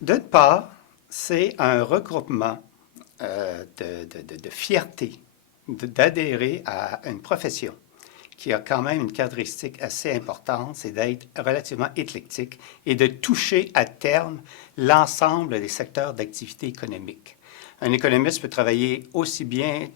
D'une part, c'est un regroupement de fierté d'adhérer à une profession qui a quand même une caractéristique assez importante, c'est d'être relativement éclectique et de toucher à terme l'ensemble des secteurs d'activité économique. Un économiste peut travailler aussi bien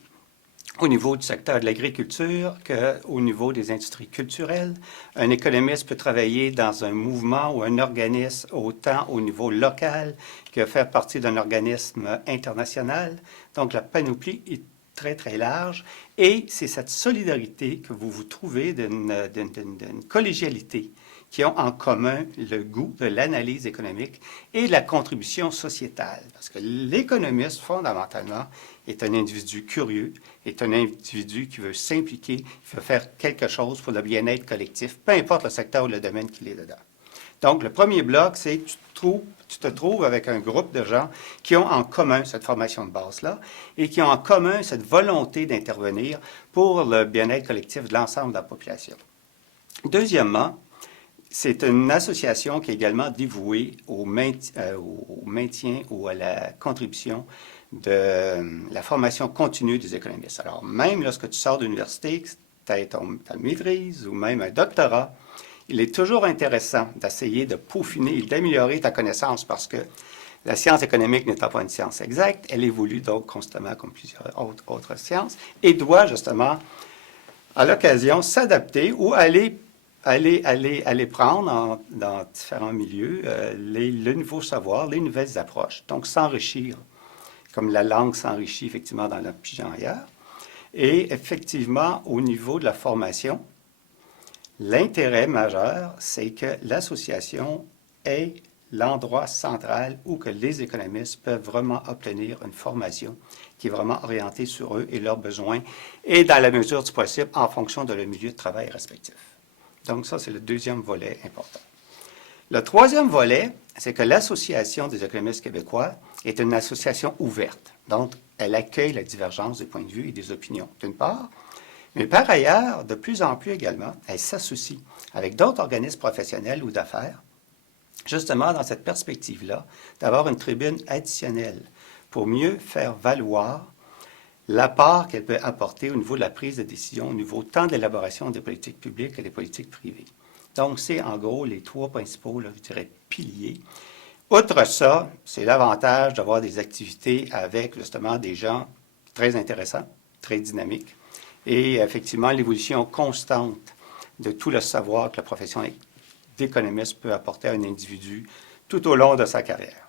au niveau du secteur de l'agriculture qu'au niveau des industries culturelles. Un économiste peut travailler dans un mouvement ou un organisme autant au niveau local que faire partie d'un organisme international. Donc, la panoplie est très, très large. Et c'est cette solidarité que vous vous trouvez d'une collégialité qui ont en commun le goût de l'analyse économique et de la contribution sociétale. Parce que l'économiste, fondamentalement, est un individu curieux, est un individu qui veut s'impliquer, qui veut faire quelque chose pour le bien-être collectif, peu importe le secteur ou le domaine qu'il est dedans. Donc, le premier bloc, c'est que tu te trouves avec un groupe de gens qui ont en commun cette formation de base-là et qui ont en commun cette volonté d'intervenir pour le bien-être collectif de l'ensemble de la population. Deuxièmement, c'est une association qui est également dévouée au maintien ou à la contribution de la formation continue des économistes. Alors, même lorsque tu sors de l'université, que tu as ta maîtrise ou même un doctorat, il est toujours intéressant d'essayer de peaufiner et d'améliorer ta connaissance parce que la science économique n'étant pas une science exacte, elle évolue donc constamment comme plusieurs autres sciences et doit justement, à l'occasion, s'adapter ou aller prendre dans différents milieux le nouveau savoir, les nouvelles approches, donc s'enrichir, comme la langue s'enrichit effectivement dans la puis ailleurs. Et effectivement, au niveau de la formation, l'intérêt majeur, c'est que l'association est l'endroit central où que les économistes peuvent vraiment obtenir une formation qui est vraiment orientée sur eux et leurs besoins, et dans la mesure du possible, en fonction de leur milieu de travail respectif. Donc ça, c'est le deuxième volet important. Le troisième volet, c'est que l'Association des économistes québécois est une association ouverte. Donc, elle accueille la divergence des points de vue et des opinions, d'une part. Mais par ailleurs, de plus en plus également, elle s'associe avec d'autres organismes professionnels ou d'affaires, justement dans cette perspective-là, d'avoir une tribune additionnelle pour mieux faire valoir l'apport qu'elle peut apporter au niveau de la prise de décision, au niveau tant de l'élaboration des politiques publiques que des politiques privées. Donc, c'est en gros les trois principaux, je dirais, piliers. Outre ça, c'est l'avantage d'avoir des activités avec justement des gens très intéressants, très dynamiques, et effectivement l'évolution constante de tout le savoir que la profession d'économiste peut apporter à un individu tout au long de sa carrière.